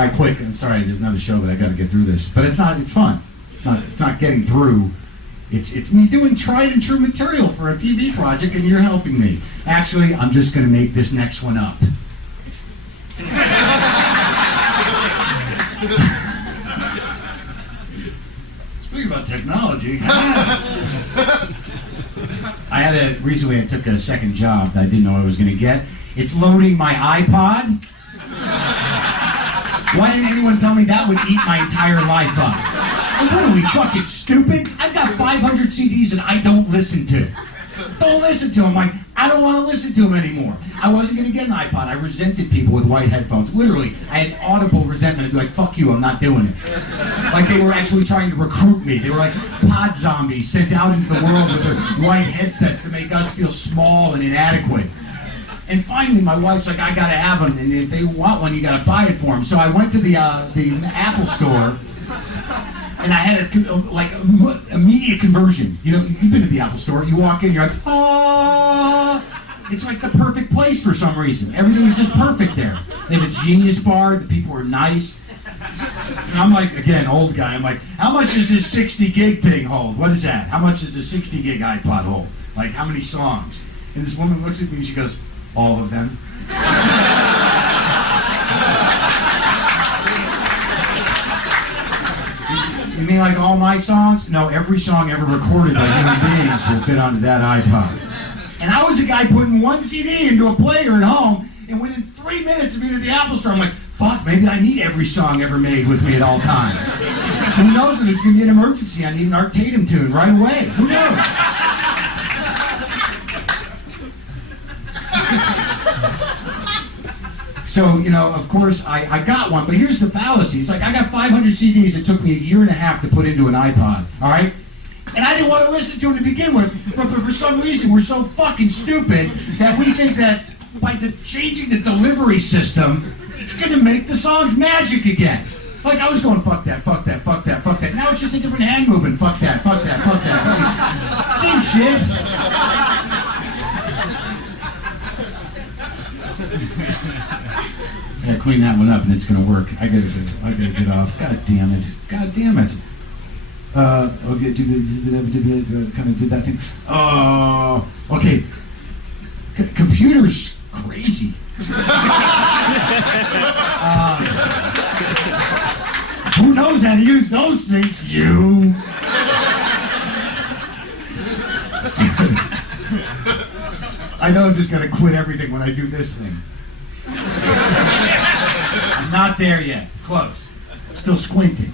All right, quick. I'm sorry, there's another show, but I got to get through this. But it's not. It's fun. It's not getting through. It's me doing tried and true material for a TV project, and you're helping me. Actually, I'm just going to make this next one up. Speaking about technology, recently I took a second job that I didn't know I was going to get. It's loading my iPod. Why didn't anyone tell me that would eat my entire life up? Like, what are we, fucking stupid? I've got 500 CDs that I don't listen to. Don't listen to them. Like, I don't want to listen to them anymore. I wasn't going to get an iPod. I resented people with white headphones. Literally, I had audible resentment. I'd be like, fuck you, I'm not doing it. Like they were actually trying to recruit me. They were like pod zombies sent out into the world with their white headsets to make us feel small and inadequate. And finally, my wife's like, I gotta have them, and if they want one, you gotta buy it for them. So I went to the Apple store, and I had a immediate conversion. You know, you've been to the Apple store. You walk in, you're like, ah. It's like the perfect place for some reason. Everything is just perfect there. They have a Genius bar. The people are nice. And I'm like, again, old guy. I'm like, how much does this 60 gig thing hold? What is that? How much does a 60 gig iPod hold? Like, how many songs? And this woman looks at me and she goes, all of them. You mean like all my songs? No, every song ever recorded by human beings will fit onto that iPod. And I was a guy putting one CD into a player at home, and within 3 minutes of being at the Apple store, I'm like, fuck, maybe I need every song ever made with me at all times. Who knows when there's going to be an emergency? I need an Art Tatum tune right away. Who knows? So, you know, of course, I got one, but here's the fallacy. It's like I got 500 CDs that took me a year and a half to put into an iPod, all right? And I didn't want to listen to them to begin with, but for some reason we're so fucking stupid that we think that by changing the delivery system, it's going to make the songs magic again. Like I was going, fuck that, fuck that, fuck that, fuck that. Now it's just a different hand movement. Fuck that, fuck that, fuck that. Same shit. I gotta clean that one up and it's gonna work. I gotta get off. God damn it. God damn it. Okay, kind of did that thing. Oh, okay. Computer's crazy. Who knows how to use those things? You. I know I'm just gonna quit everything when I do this thing. I'm not there yet. Close. Still squinting.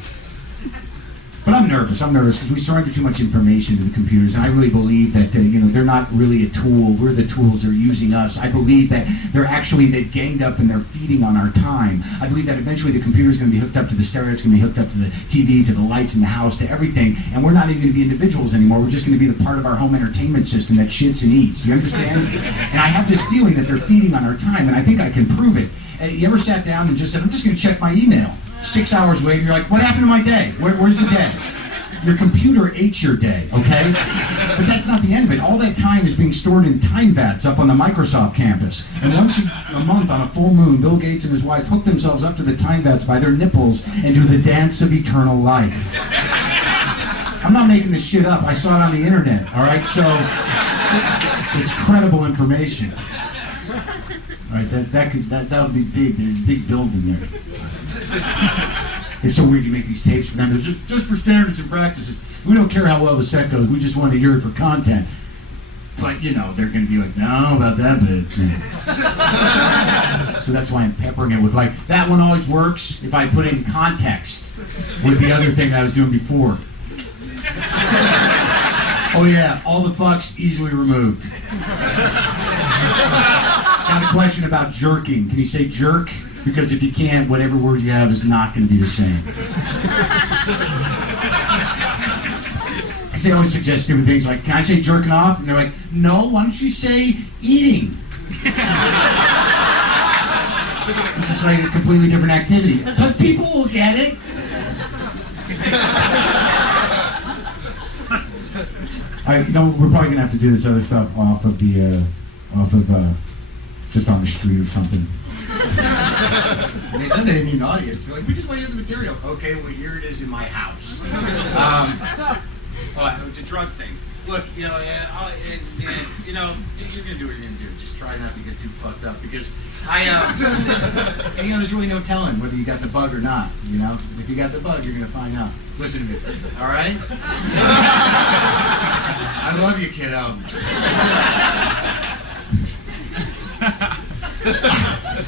But I'm nervous because we surrender too much information to the computers, and I really believe that you know, they're not really a tool. We're the tools. They're using us. I believe that they've ganged up and they're feeding on our time. I believe that eventually the computer's going to be hooked up to the stereo, it's going to be hooked up to the TV, to the lights in the house, to everything, and we're not even going to be individuals anymore. We're just going to be the part of our home entertainment system that shits and eats. Do you understand? And I have this feeling that they're feeding on our time, and I think I can prove it. You ever sat down and just said, I'm just going to check my email? 6 hours later, you're like, what happened to my day? Where's the day? Your computer ate your day, okay? But that's not the end of it. All that time is being stored in time vats up on the Microsoft campus. And once a month on a full moon, Bill Gates and his wife hook themselves up to the time vats by their nipples and do the dance of eternal life. I'm not making this shit up. I saw it on the internet, all right? So, it's credible information. All right, that'll be big. There's a big building there. It's so weird you make these tapes for them. Just for standards and practices. We don't care how well the set goes. We just want to hear it for content. But, you know, they're going to be like, no, about that bit. So that's why I'm peppering it with, like, that one always works if I put it in context with the other thing that I was doing before. Oh, yeah, all the fucks easily removed. Got a question about jerking. Can you say jerk? Because if you can't, whatever word you have is not going to be the same. Because they always suggest stupid things like, can I say jerking off? And they're like, no, why don't you say eating? This is like a completely different activity. But people will get it. You know, we're probably going to have to do this other stuff off of just on the street or something. And they said they didn't need an audience. They're like, we just want to hear the material. Okay, well, here it is in my house. It's a drug thing. Look, you know, you know, you're gonna do what you're gonna do. Just try not to get too fucked up, because you know, there's really no telling whether you got the bug or not. You know, if you got the bug, you're gonna find out. Listen to me, all right? I love you, kiddo.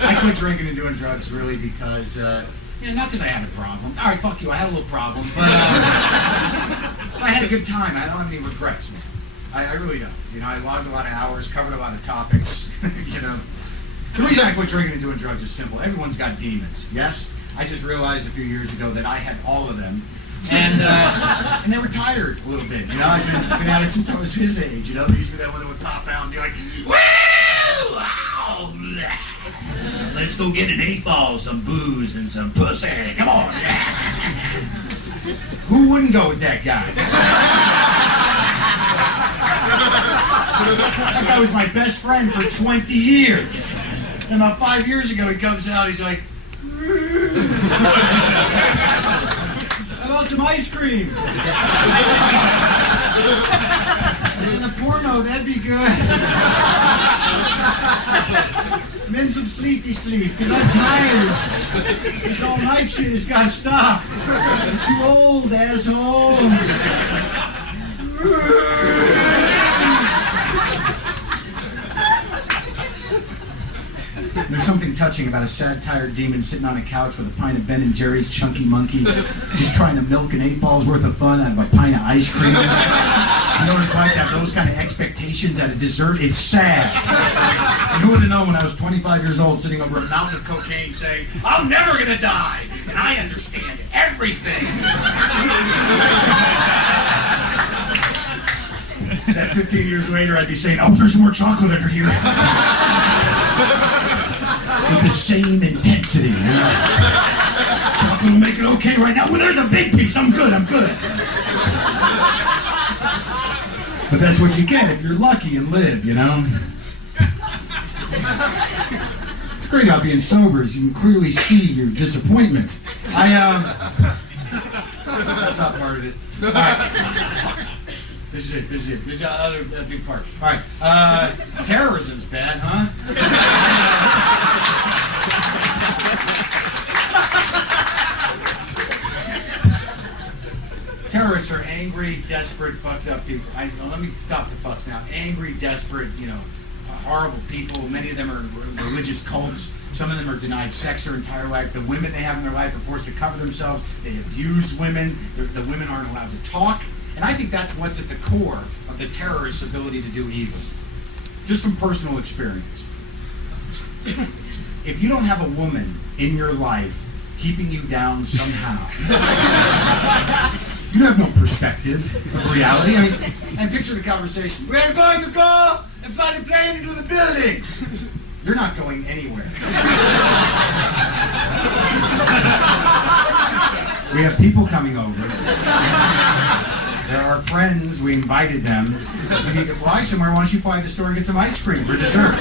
I quit drinking and doing drugs really because, you know, not because I had a problem. All right, fuck you, I had a little problem, but I had a good time. I don't have any regrets, man. I really don't. You know, I logged a lot of hours, covered a lot of topics, you know. The reason I quit drinking and doing drugs is simple. Everyone's got demons, yes? I just realized a few years ago that I had all of them. And they were tired a little bit, you know. I've been at it since I was his age, you know. There used to be that one that would pop out and be like, woo! Ow, blah. Let's go get an 8-ball, some booze, and some pussy. Come on. Who wouldn't go with that guy? That guy was my best friend for 20 years. And about 5 years ago, he comes out, he's like, I want some ice cream. And a porno, that'd be good. And then some sleepy sleep, because I'm tired. This all night shit has got to stop. I'm too old, asshole. There's something touching about a sad, tired demon sitting on a couch with a pint of Ben & Jerry's Chunky Monkey, just trying to milk an 8-ball's worth of fun out of a pint of ice cream. You know what it's like to have those kind of expectations at a dessert? It's sad. And who would have known when I was 25 years old sitting over a mountain of cocaine saying, I'm never going to die, and I understand everything. That 15 years later, I'd be saying, oh, there's more chocolate under here. With the same intensity, you know? Chocolate will make it okay right now. Well, there's a big piece. I'm good. But that's what you get if you're lucky and live, you know? It's great about being sober, is you can clearly see your disappointment. That's not part of it. All right. This is it. This is the other big part. All right. Terrorism's bad, huh? Terrorists are angry, desperate, fucked up people. Let me stop the fucks now. Angry, desperate, you know, horrible people. Many of them are religious cults. Some of them are denied sex their entire life. The women they have in their life are forced to cover themselves. They abuse women. The women aren't allowed to talk. And I think that's what's at the core of the terrorist's ability to do evil. Just from personal experience. If you don't have a woman in your life keeping you down somehow, you have no perspective of reality. I picture the conversation. We're going to go and fly the plane into the building. You're not going anywhere. We have people coming over. They're our friends. We invited them. We need to fly somewhere. Why don't you fly to the store and get some ice cream for dessert?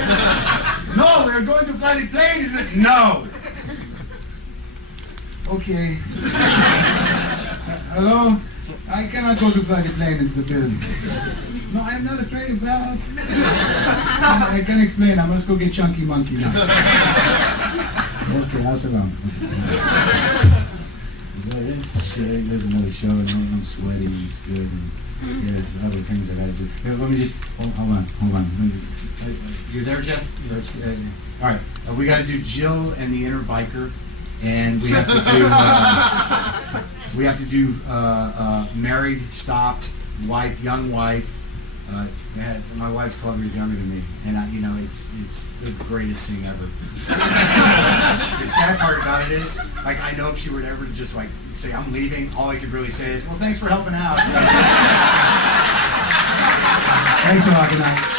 No, we're going to fly the plane. No. Okay. Hello? I cannot go to fly the plane into the building. No, I'm not afraid of that. I can explain. I must go get Chunky Monkey now. Okay, assalaam. There's another show, and I'm sweating, and it's good, and yeah, there's other things I gotta do. Here, let me just, hold on. Let me just, you there, Jeff? All right, we gotta do Jill and the Inner Biker, and we have to do, married, stopped, wife, young wife. My wife's 12 years younger than me, and you know, it's the greatest thing ever. The sad part about it is, like, I know if she were to ever just like say I'm leaving, all I could really say is, well, thanks for helping out. Thanks a lot. Good night.